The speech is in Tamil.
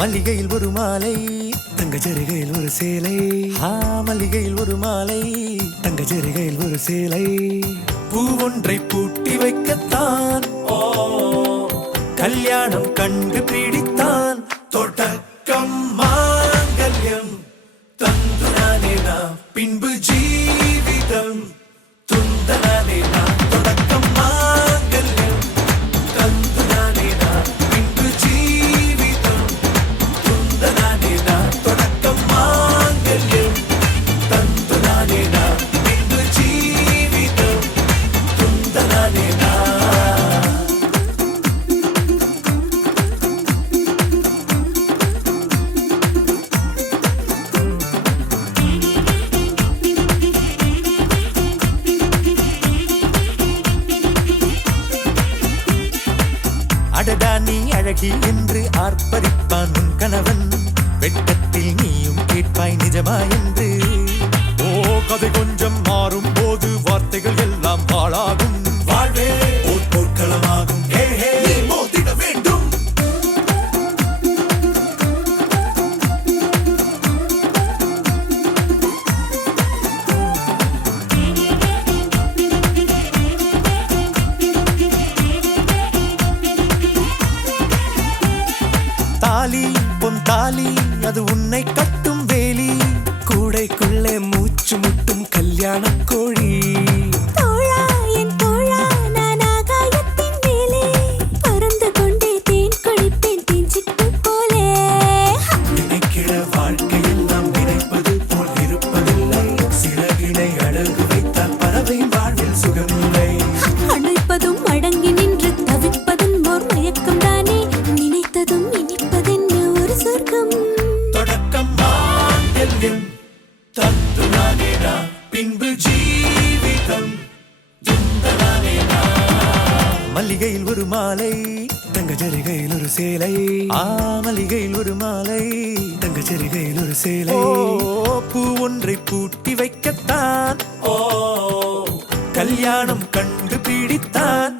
மல்லிகையில் ஒரு மாலை, தங்கச்சரிகையில் ஒரு சேலை. மல்லிகையில் ஒரு மாலை, தங்கச்சரிகையில் ஒரு சேலை. பூ ஒன்றை பூட்டி வைக்கத்தான் கல்யாணம் கண்டு பிடித்தான். தொடக்கம் மாங்கல்யம் தந்துனானே நாம், பின்பு ஜீவிதம் துந்தனானே நாம். தொடக்கம் மாங்கல்யம் தந்துனானே நாம், பின்பு ஜீவிதம் துந்தனானே நாம். தொடக்கம் மாங்கல்யம் தந்துனானே நாம், பின்பு ஜீவிதம் துந்தனானே நாம். அடடா நீ அழகி என்று ஆர்ப்பரிப்பான் உன் கணவன். வெட்கத்தில் நீயும் கேட்பாய் நிஜமா என்று. கதை கொஞ்சம் மாறும் போது வார்த்தைகள் எல்லாம் பாழாகும். வாழ்வே ஓர் போர்க்களமாகும். நீ மோதிட வேண்டும். தாலி பொன் தாலி, அது உன்னை கட்டும் வேலி. கூடைக்குள்ளே மூச்சு முட்டும் கல்யாண கோழி. தோழா என் தோழா, நான் ஆகாயத்தின் மேலே பறந்து கொண்டே தேன் குடிப்பேன் தேஞ்சிட்டு போலே. நினைக்கிற வாழ்க்கையில் நாம் நினைப்பது போல் இருப்பதில்லை. சிறகினை அழகு வைத்தால் பறவை வாழ்வில் சுகமில்லை. அணைப்பதும் அடங்கி நின்று தவிப்பதும் ஓர் மயக்கம் தானே. நினைத்ததும் இனிப்பதென்ன ஒரு சொர்க்கம். தொடக்கம் மாங்கல்யம் தந்துனானே நாம், பின்பு ஜீவிதம் துந்தனானே நாம். மல்லிகையில் ஒரு மாலை, தங்கச்சரிகையில் ஒரு சேலை. மல்லிகையில் ஒரு மாலை, தங்கச்சரிகையில் ஒரு சேலை. பூ ஒன்றை பூட்டி வைக்கத்தான் கல்யாணம் கண்டு பிடித்தான்.